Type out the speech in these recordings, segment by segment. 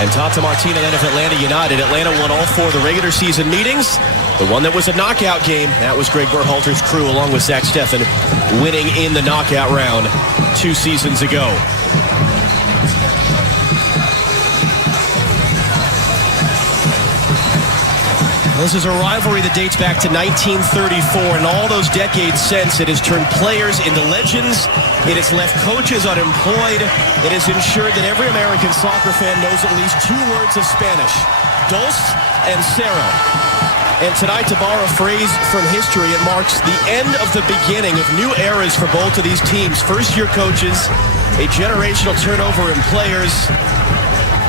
And Tata Martino then of Atlanta United. Atlanta won all 4 of the regular season meetings. The one that was a knockout game, that was Greg Berhalter's crew along with Zach Steffen winning in the knockout round 2 seasons ago. This is a rivalry that dates back to 1934, and all those decades since, it has turned players into legends. It has left coaches unemployed. It has ensured that every American soccer fan knows at least 2 words of Spanish, dos and cero. And tonight, to borrow a phrase from history, it marks the end of the beginning of new eras for both of these teams. First-year coaches, a generational turnover in players.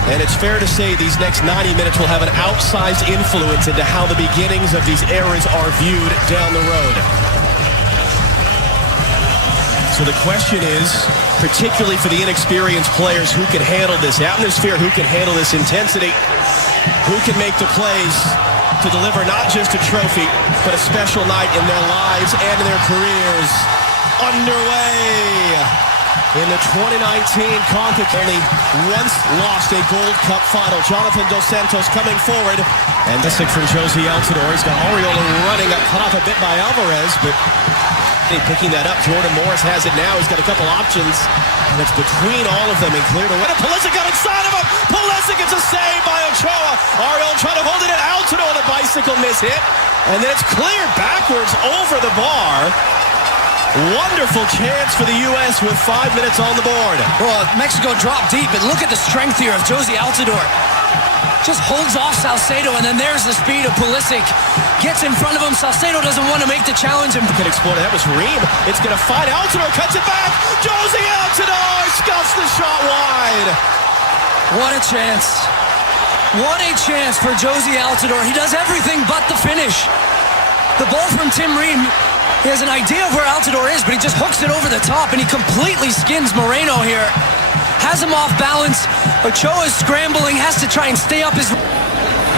And it's fair to say these next 90 minutes will have an outsized influence into how the beginnings of these eras are viewed down the road. So the question is, particularly for the inexperienced players, who can handle this atmosphere, who can handle this intensity, who can make the plays to deliver not just a trophy, but a special night in their lives and in their careers. Underway. In the 2019 CONCACAF, only once lost a Gold Cup final. Jonathan Dos Santos coming forward. And this from Josie Altidore. He's got Oriola running up, cut off a bit by Alvarez, but picking that up. Jordan Morris has it now. He's got a couple options. And it's between all of them and cleared away. Pulisic got inside of him. Pulisic gets a save by Ochoa. Oriola trying to hold it in. Altidore on a bicycle miss hit. And then it's cleared backwards over the bar. Wonderful chance for the U.S. with 5 minutes on the board. Well, Mexico dropped deep, but look at the strength here of Josie Altidore. Just holds off Salcedo, and then there's the speed of Pulisic. Gets in front of him. Salcedo doesn't want to make the challenge. And can explode it. That was Ream. It's going to find Altidore. Cuts it back. Josie Altidore scuffs the shot wide. What a chance. What a chance for Josie Altidore. He does everything but the finish. The ball from Tim Ream. He has an idea of where Altidore is, but he just hooks it over the top, and he completely skins Moreno here. Has him off balance. Ochoa is scrambling, has to try and stay up his...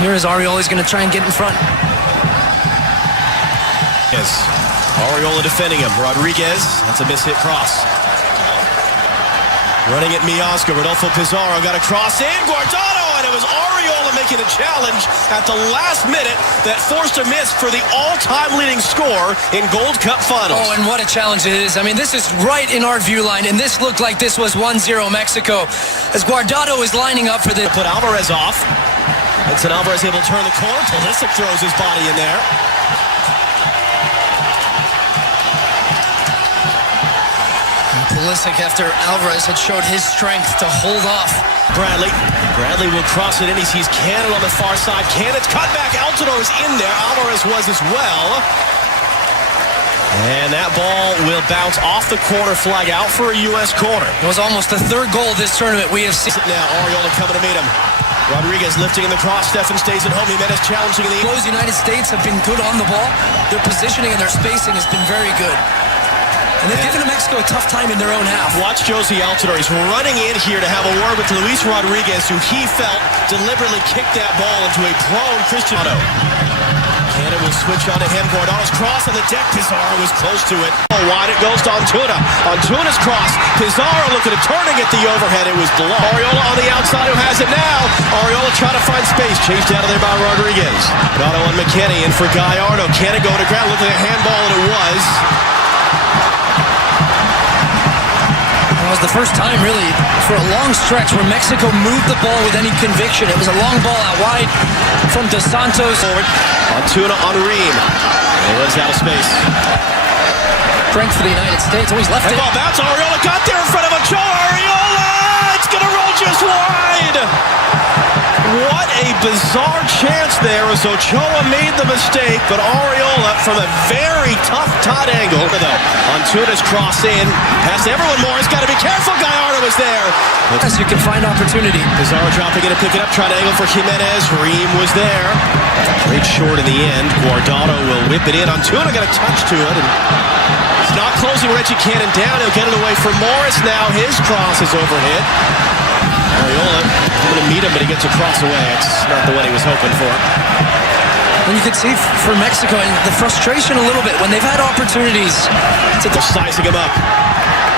Here is Oriola. He's going to try and get in front. Yes. Oriola defending him. Rodriguez. That's a miss-hit cross. Running at Miazga. Rodolfo Pizarro got a cross in. Guardado, and it was Oriola making a challenge at the last minute that forced a miss for the all-time leading scorer in Gold Cup finals. Oh, and what a challenge it is. I mean, this is right in our view line, and this looked like this was 1-0 Mexico. As Guardado is lining up for the... Put Alvarez off. Edson Alvarez able to turn the corner. Pulisic throws his body in there. Pulisic, after Alvarez had showed his strength to hold off. Bradley will cross it in. He sees Cannon on the far side. Cannon's cut back. Altidore is in there. Alvarez was as well. And that ball will bounce off the corner flag out for a U.S. corner. It was almost the 3rd goal this tournament we have seen. Now Oriola coming to meet him. Rodriguez lifting in the cross. Steffen stays at home. Jimenez challenging in the... The United States have been good on the ball. Their positioning and their spacing has been very good. And they've given Mexico a tough time in their own half. Watch Josie Altidore. He's running in here to have a word with Luis Rodriguez, who he felt deliberately kicked that ball into a prone Cristiano. Cannon will switch on to him. Guardano's cross on the deck. Pizarro was close to it. Wide it goes to Antuna. Antuna's cross. Pizarro looking at turning at the overhead. It was below. Oriola on the outside who has it now. Oriola trying to find space. Chased out of there by Rodriguez. Guardano on McKennie and for Gallardo. Cannon going to ground. Looked like a handball, and it was. It was the first time, really, for a long stretch where Mexico moved the ball with any conviction. It was a long ball out wide from Dos Santos. Forward. Antuna on Ream. It was out of space. Strength for the United States. Always left it. Ball bounce. Oriola got there in front of Ochoa. Oriola! It's going to roll just wide. What a bizarre chance there as Ochoa made the mistake, but Oriola from a very tough tight angle. Antuna's cross in. Past everyone more. He's got to be careful. Gallardo was there. Yes, you can find opportunity. Pizarro dropping in and picking up. Trying to angle for Jimenez. Ream was there. Played short in the end. Guardado will whip it in. Antuna got a touch to it. And he's not closing Reggie Cannon down. He'll get it away from Morris now. His cross is overhit. Oriola going to meet him, but he gets a cross away. It's not the one he was hoping for. And you could see for Mexico and the frustration a little bit when they've had opportunities. They're sizing him up.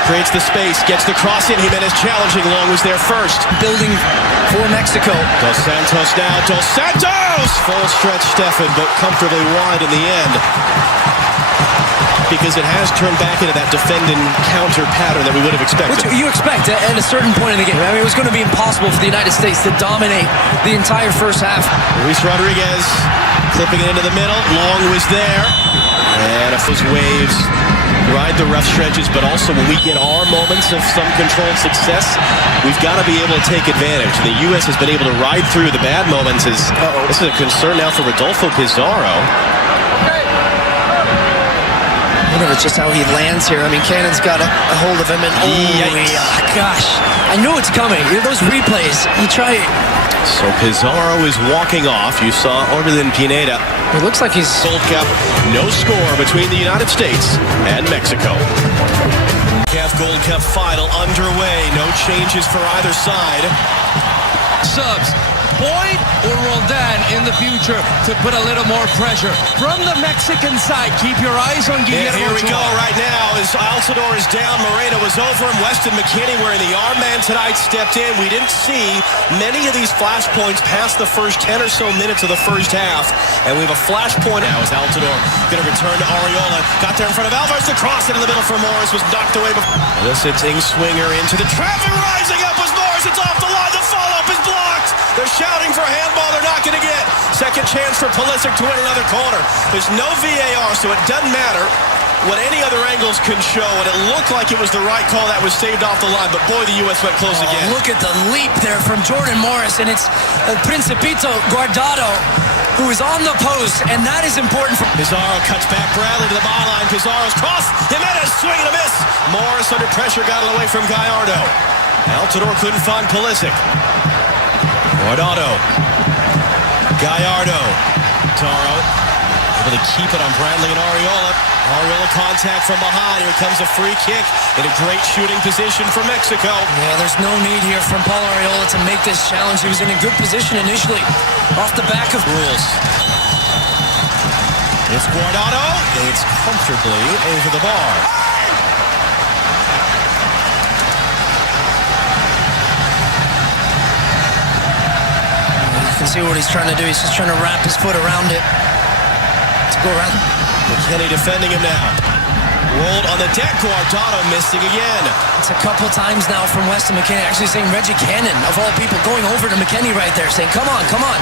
Creates the space, gets the cross in. Jimenez challenging. Long was there first. Building for Mexico. Dos Santos now. Dos Santos! Full stretch, Stefan, but comfortably wide in the end. Because it has turned back into that defend and counter pattern that we would have expected. Which you expect at a certain point in the game. I mean, it was going to be impossible for the United States to dominate the entire first half. Luis Rodriguez clipping it into the middle. Long was there. And if those waves ride the rough stretches, but also when we get our moments of some controlled success, we've got to be able to take advantage. The U.S. has been able to ride through the bad moments. This is a concern now for Rodolfo Pizarro. I wonder if it's just how he lands here. I mean, Cannon's got a hold of him, and gosh, I knew it's coming. Those replays, you try. So Pizarro is walking off. You saw Orbelin Pineda. It looks like he's Gold Cup. No score between the United States and Mexico. Gold Cup final underway. No changes for either side. Subs. Boyd or Roldan in the future to put a little more pressure from the Mexican side. Keep your eyes on Guillermo. Here we go right now as Altidore is down. Moreno was over him. Weston McKennie wearing the arm man tonight stepped in. We didn't see many of these flashpoints past the first 10 or so minutes of the first half. And we have a flashpoint now as Altidore going to return to Arreola. Got there in front of Alvarez. The cross into the middle for Morris was knocked away before. Eliciting swinger into the traffic. Rising up was Morris. It's off the line. The follow-up is blocked. They're shouting for a handball. They're not going to get. Second chance for Pulisic to win another corner. There's no VAR, so it doesn't matter what any other angles can show. And it looked like it was the right call that was saved off the line. But boy, the U.S. went close again. Look at the leap there from Jordan Morris. And it's Principito Guardado who is on the post. And that is important for Pizarro cuts back Bradley to the byline. Pizarro's cross. Jimenez swing and a miss. Morris under pressure got it away from Gallardo. Altidore couldn't find Pulisic. Guardado. Gallardo. Taro able to keep it on Bradley and Arreola. Arreola contact from behind. Here comes a free kick in a great shooting position for Mexico. Yeah, there's no need here from Paul Arreola to make this challenge. He was in a good position initially off the back of rules. It's Guardado. It's comfortably over the bar. See what he's trying to do. He's just trying to wrap his foot around it to go around. McKennie defending him now. Rolled on the deck. Guardado missing again. It's a couple times now from Weston McKennie. Actually saying Reggie Cannon, of all people, going over to McKennie right there, saying, come on, come on.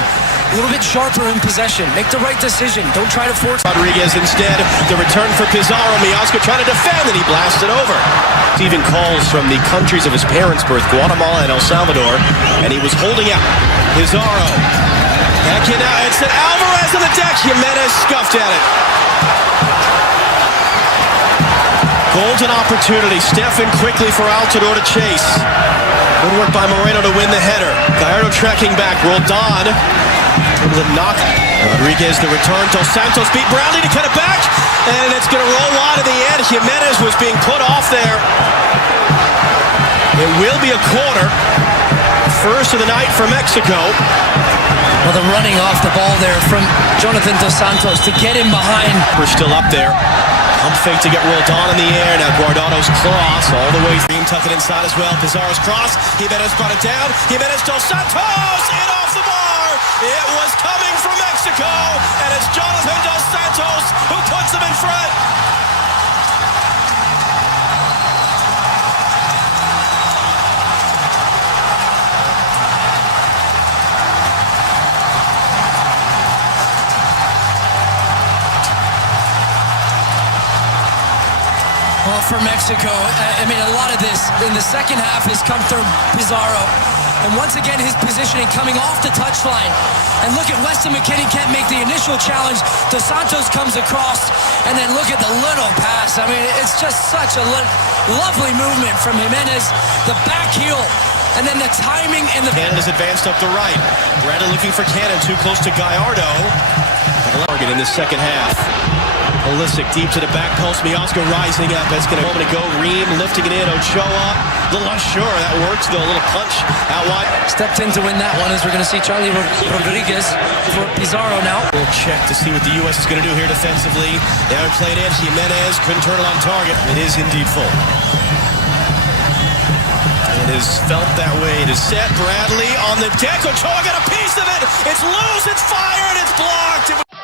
A little bit sharper in possession. Make the right decision. Don't try to force. Rodriguez instead. The return for Pizarro. Miazga trying to defend, and he blasted over. Even calls from the countries of his parents' birth, Guatemala and El Salvador, and he was holding out. Pizarro. Back in now. It's an Alvarez on the deck. Jimenez scuffed at it. Golden opportunity. Stefan quickly for Altidore to chase. Good work by Moreno to win the header. Gallardo tracking back. Roldan able to knock. Rodriguez the return. Dos Santos beat Bradley to cut it back. And it's going to roll wide in the end. Jimenez was being put off there. It will be a corner. First of the night for Mexico. Well, the running off the ball there from Jonathan Dos Santos to get him behind. We're still up there. Pump fake to get Roldan in the air. Now Guardado's cross all the way. Dream tuck it inside as well. Pizarro's cross. Jimenez brought it down. Jimenez Dos Santos. In off the bar. It was coming from Mexico. And it's Jonathan Dos Santos who puts them in front. Well, for Mexico, I mean, a lot of this in the second half has come through Pizarro. And once again, his positioning coming off the touchline. And look at Weston McKennie can't make the initial challenge. Dos Santos comes across, and then look at the little pass. I mean, it's just such a lovely movement from Jimenez. The back heel, and then the timing and the... Canada's advanced up the right. Brandon looking for Cannon, too close to Gallardo. Target in the second half. Pulisic deep to the back post. Miazga rising up. That's going to moment ago. Ream lifting it in. Ochoa. A little unsure. That works though. A little punch out wide. Stepped in to win that one as we're going to see Charlie Rodriguez for Pizarro now. We'll check to see what the U.S. is going to do here defensively. They haven't played in. Jimenez couldn't turn it on target. It is indeed full. has felt that way. It is set. Bradley on the deck. Ochoa got a piece of it. It's loose. It's fired. It's blocked. It was